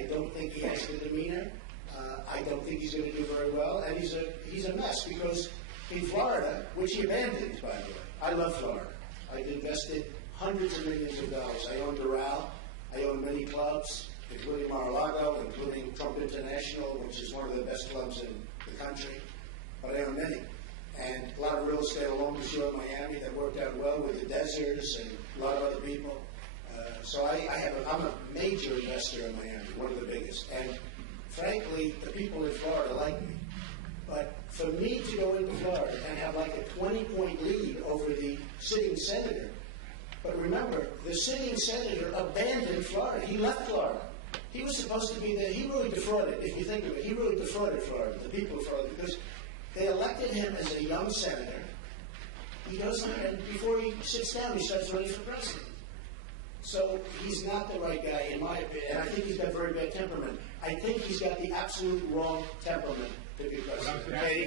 I don't think he has the demeanor. I don't think he's going to do very well, and he's a mess because in Florida, which he abandoned, by the way. I love Florida. I've invested hundreds of millions of dollars. I own Doral. I own many clubs, including Mar-a-Lago, including Trump International, which is one of the best clubs in the country. But I own many. And a lot of real estate along the shore of Miami that worked out well with the deserts and a lot of other people. So I'm a major investor in Miami, one of the biggest. And frankly, the people in Florida like me. But for me to go into Florida and have like a 20-point lead over the sitting senator, but remember, the sitting senator abandoned Florida. He left Florida. He was supposed to be there. He really defrauded, if you think of it. He really defrauded Florida, the people of Florida, because they elected him as a young senator. He doesn't, and before he sits down, he starts running for president. So he's not the right guy, in my opinion. And I think he's got very bad temperament. I think he's got the absolute wrong temperament to be president. What I was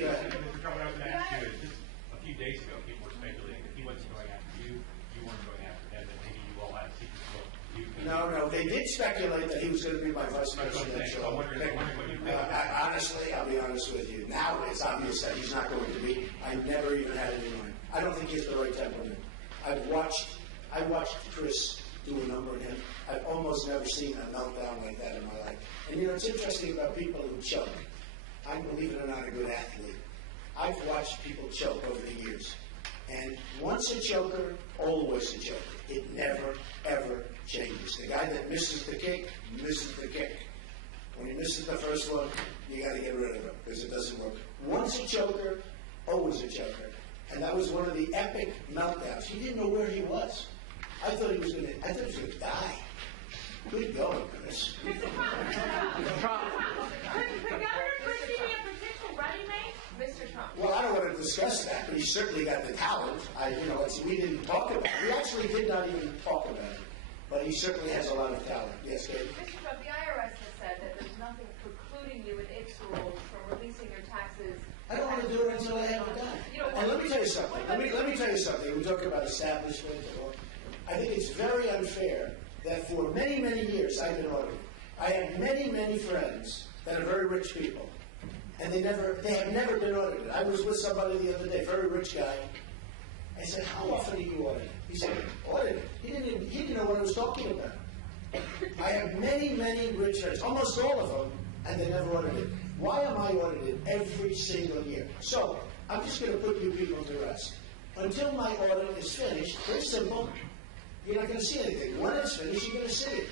going to ask you is, just a few days ago, people were speculating that he wasn't going after you, you weren't going after him, that maybe you all had a secret book. No, they did speculate that he was going to be my vice presidential. Honestly, I'll be honest with you. Now it's obvious that he's not going to be. I never even had it in mind. I don't think he has the right temperament. I watched Chris do a number on him. I've almost never seen a meltdown like that in my life. And it's interesting about people who choke. I'm, believe it or not, a good athlete. I've watched people choke over the years. And once a choker, always a choker. It never, ever changes. The guy that misses the kick, misses the kick. When he misses the first one, you got to get rid of him because it doesn't work. Once a choker, always a choker. And that was one of the epic meltdowns. He didn't know where he was. I thought he was going to die. Good going, Chris. Could Governor Christie be a potential running mate? Mr. Trump. Well, I don't want to discuss that, but he's certainly got the talent. We didn't talk about it. We actually did not even talk about it. But he certainly has a lot of talent. Yes, Kate? Mr. Trump, the IRS has said that there's nothing precluding you in its rules from releasing your taxes. I don't want to do it until I have it done. And let me tell you something. Let me tell you something. We talk about establishment. I think it's very unfair that for many, many years I've been audited. I have many, many friends that are very rich people, and they have never been audited. I was with somebody the other day, very rich guy. I said, "How often do you audit?" He said, "Audited." He didn't know what I was talking about. I have many, many rich friends, almost all of them, and they never audited. Why am I audited every single year? So I'm just going to put you people to rest. Until my audit is finished, very simple. You're not going to see anything. When it's finished, you're going to see it.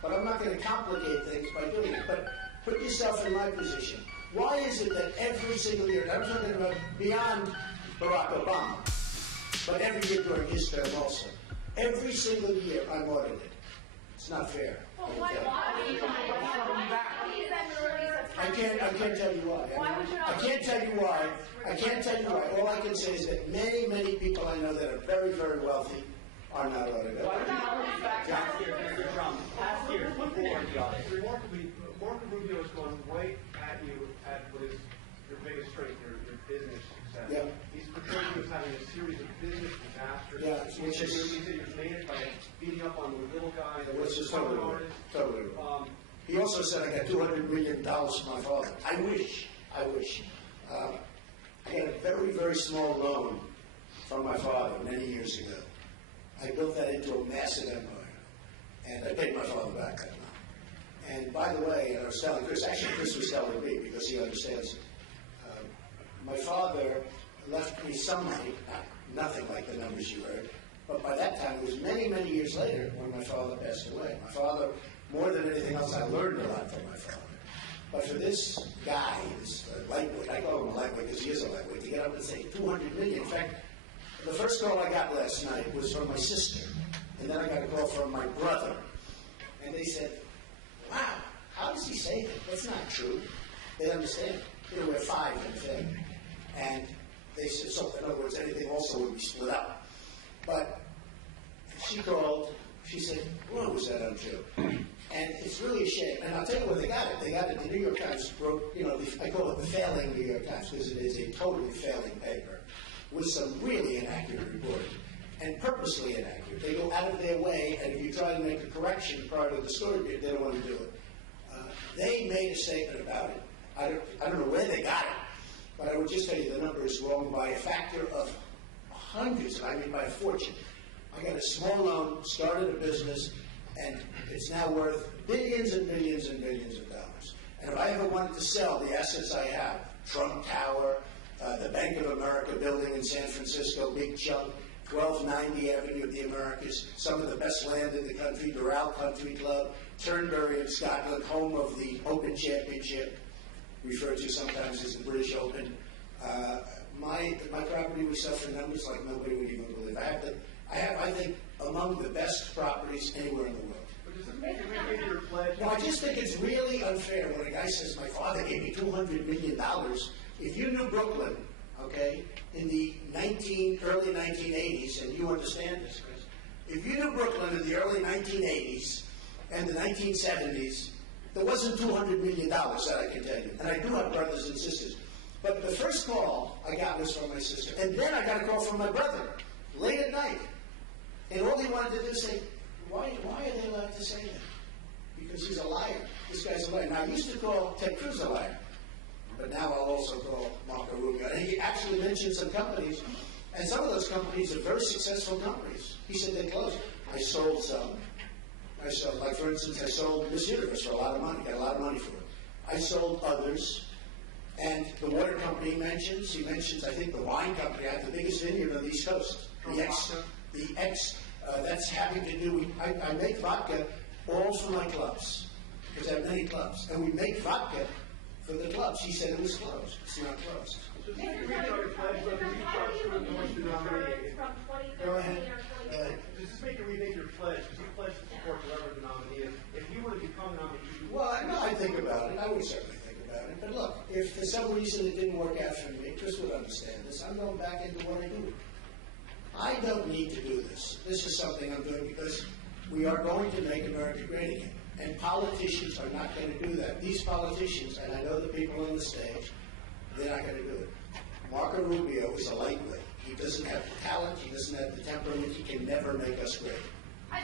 But I'm not going to complicate things by doing it. But put yourself in my position. Why is it that every single year, I'm talking about beyond Barack Obama, but every year during his term also, every single year I'm audited? It's not fair. Well, why is that? I can't tell you why. I can't tell you why. I can't tell you why. All I can say is that many, many people I know that are very, very wealthy are not audited. Last year, before the audit, remarkably, Marco Rubio has gone right at you at what is your biggest strength, your business success. Yeah. He's portrayed you as having a series of business disasters. Yeah, which is you're managed by beating up on the little guy, which is totally wrong. He also said I got $200 million from my father. I wish. I got a very, very small loan from my father many years ago. I built that into a massive empire, and I paid my father back that amount. And by the way, and I was telling Chris, actually Chris was telling me because he understands it. My father left me some money, nothing like the numbers you heard, but by that time it was many, many years later when my father passed away. My father, more than anything else, I learned a lot from my father. But for this guy, this lightweight, I call him a lightweight because he is a lightweight, to get up and say $200 million. In fact, the first call I got last night was from my sister, and then I got a call from my brother. And they said, "Wow, how does he say that? That's not true." They understand. We're five in the family. And they said, so in other words, anything also would be split up. But she called, she said, "Well, was that untrue?" And it's really a shame. And I'll tell you where they got it. They got it, the New York Times wrote, I call it the failing New York Times because it is a totally failing paper with some really inaccurate reporting, and purposely inaccurate. They go out of their way, and if you try to make a correction prior to the story, they don't want to do it. a statement about it. I don't know where they got it, but I would just tell you the number is wrong by a factor of hundreds, I mean by a fortune. I got a small loan, started a business, and it's now worth billions and billions and billions of dollars. And if I ever wanted to sell the assets I have, Trump Tower, the Bank of America building in San Francisco, big chunk, 1290 Avenue of the Americas, some of the best land in the country, Doral Country Club, Turnberry in Scotland, home of the Open Championship, referred to sometimes as the British Open. My property would sell for numbers like nobody would even believe. I think, among the best properties anywhere in the world. But does it make you rethink your pledge? No, I just think it's really unfair when a guy says, my father gave me $200 million. If you knew Brooklyn, okay, in the early 1980s, and you understand this, Chris, if you knew Brooklyn in the early 1980s and the 1970s, there wasn't $200 million, that I can tell you. And I do have brothers and sisters. But the first call I got was from my sister. And then I got a call from my brother, late at night. And all he wanted to do is say, why are they allowed to say that? Because he's a liar. This guy's a liar. Now, I used to call Ted Cruz a liar. But now I'll also call Marco Rubio. And he actually mentioned some companies. And some of those companies are very successful companies. He said they closed. I sold some. Like for instance, I sold Miss Universe for a lot of money. Got a lot of money for it. I sold others. And the water company he mentions, I think, the wine company. I have the biggest vineyard on the East Coast. That's having to do with, I make vodka all for my clubs, because I have many clubs. And we make vodka for the clubs. He said it was closed. It's not closed. Does this make you rethink your pledge, though? Because you pledged to endorse the nominee. Go ahead. Does this make you rethink your pledge? Because you pledged to support whoever the nominee is. If you were to become nominee, Well, I think about it. I would certainly think about it. But look, if for some reason it didn't work out for me, Chris would understand this. I'm going back into what I do. I don't need to do this. This is something I'm doing because we are going to make America great again. And politicians are not going to do that. These politicians, and I know the people on the stage, they're not going to do it. Marco Rubio is a lightweight. He doesn't have the talent. He doesn't have the temperament. He can never make us great. I